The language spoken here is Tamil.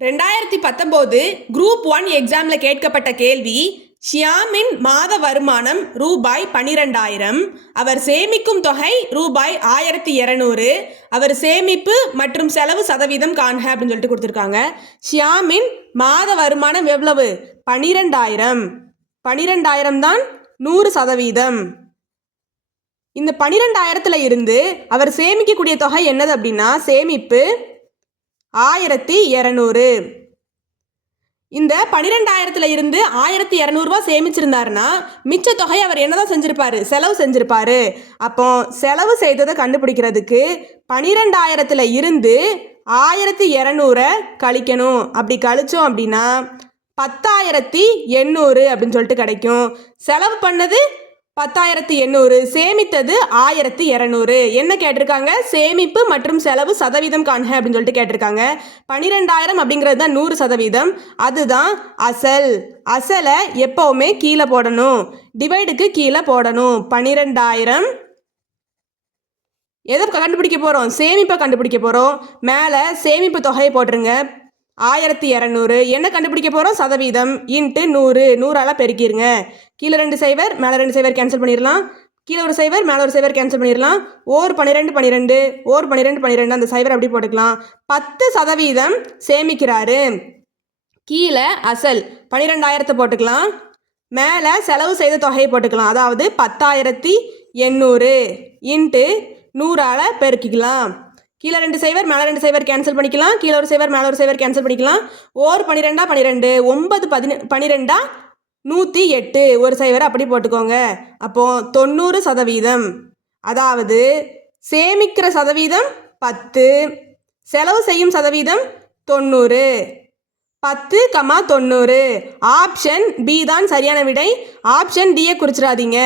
2019 குரூப் 1 எக்ஸாமில் கேட்கப்பட்ட கேள்வி, ஷியாமின் மாத வருமானம் ரூபாய் 12,000, அவர் சேமிக்கும் தொகை ரூபாய் 1,200, அவர் சேமிப்பு மற்றும் செலவு சதவீதம் காண்க அப்படின்னு சொல்லிட்டு கொடுத்துருக்காங்க. ஷியாமின் மாத வருமானம் எவ்வளவு? 12,000. 12,000 தான் 100%. இந்த 12,000ல் இருந்து அவர் சேமிக்கக்கூடிய தொகை என்னது அப்படின்னா, சேமிப்பு 1,200. இந்த 12,000ல் இருந்து 1,200 ரூபா சேமிச்சிருந்தாருன்னா மிச்ச தொகை அவர் என்னதான் செஞ்சிருப்பாரு? செலவு செஞ்சிருப்பாரு. அப்போ செலவு செய்ததை கண்டுபிடிக்கிறதுக்கு 12,000ல் இருந்து 1,200 கழிக்கணும். அப்படி கழிச்சோம் அப்படின்னா 10,800 அப்படின்னு சொல்லிட்டு கிடைக்கும். செலவு பண்ணது 10,800, சேமித்தது 1,200. என்ன கேட்டிருக்காங்க? சேமிப்பு மற்றும் செலவு சதவீதம் காண்க அப்படின்னு சொல்லிட்டு கேட்டிருக்காங்க. 12,000 அப்படிங்கிறது தான் 100%. அதுதான் அசல். அசலை எப்போவுமே கீழே போடணும், டிவைடுக்கு கீழே போடணும். 12,000 எதை கண்டுபிடிக்க போகிறோம்? சேமிப்பை கண்டுபிடிக்க போகிறோம். மேலே சேமிப்பு தொகையை போட்டுருங்க. 1,200. என்ன கண்டுபிடிக்க போகிறோம்? சதவீதம் இன்ட்டு 100. 100ஆல் பெருக்கிடுங்க. கீழே 2 0, மேலே 2 0 கேன்சல் பண்ணிடலாம். கீழே ஒரு 0, மேலே ஒரு 0 கேன்சல் பண்ணிடலாம். ஓர் 12 12, ஓர் 12 12, அந்த 0 அப்படி போட்டுக்கலாம். 10% சேமிக்கிறாரு. கீழே அசல் 12,000 போட்டுக்கலாம். மேலே செலவு செய்த தொகையை போட்டுக்கலாம். அதாவது 10,800 இன்ட்டு 100ஆல் பெருக்கிக்கலாம். கீழே 2 0, மேலே 2 0 கேன்சல் பண்ணிக்கலாம். கீழே ஒரு 0, மேலே ஒரு 0 கேன்சல் பண்ணிக்கலாம். ஓர் 12 12, 9 12, 108, ஒரு 0 அப்படி போட்டுக்கோங்க. அப்போது 90%. அதாவது சேமிக்கிற சதவீதம் 10, செலவு செய்யும் சதவீதம் 90. 10,90. ஆப்ஷன் பி தான் சரியான விடை. ஆப்ஷன் டியை குறிச்சிடாதீங்க.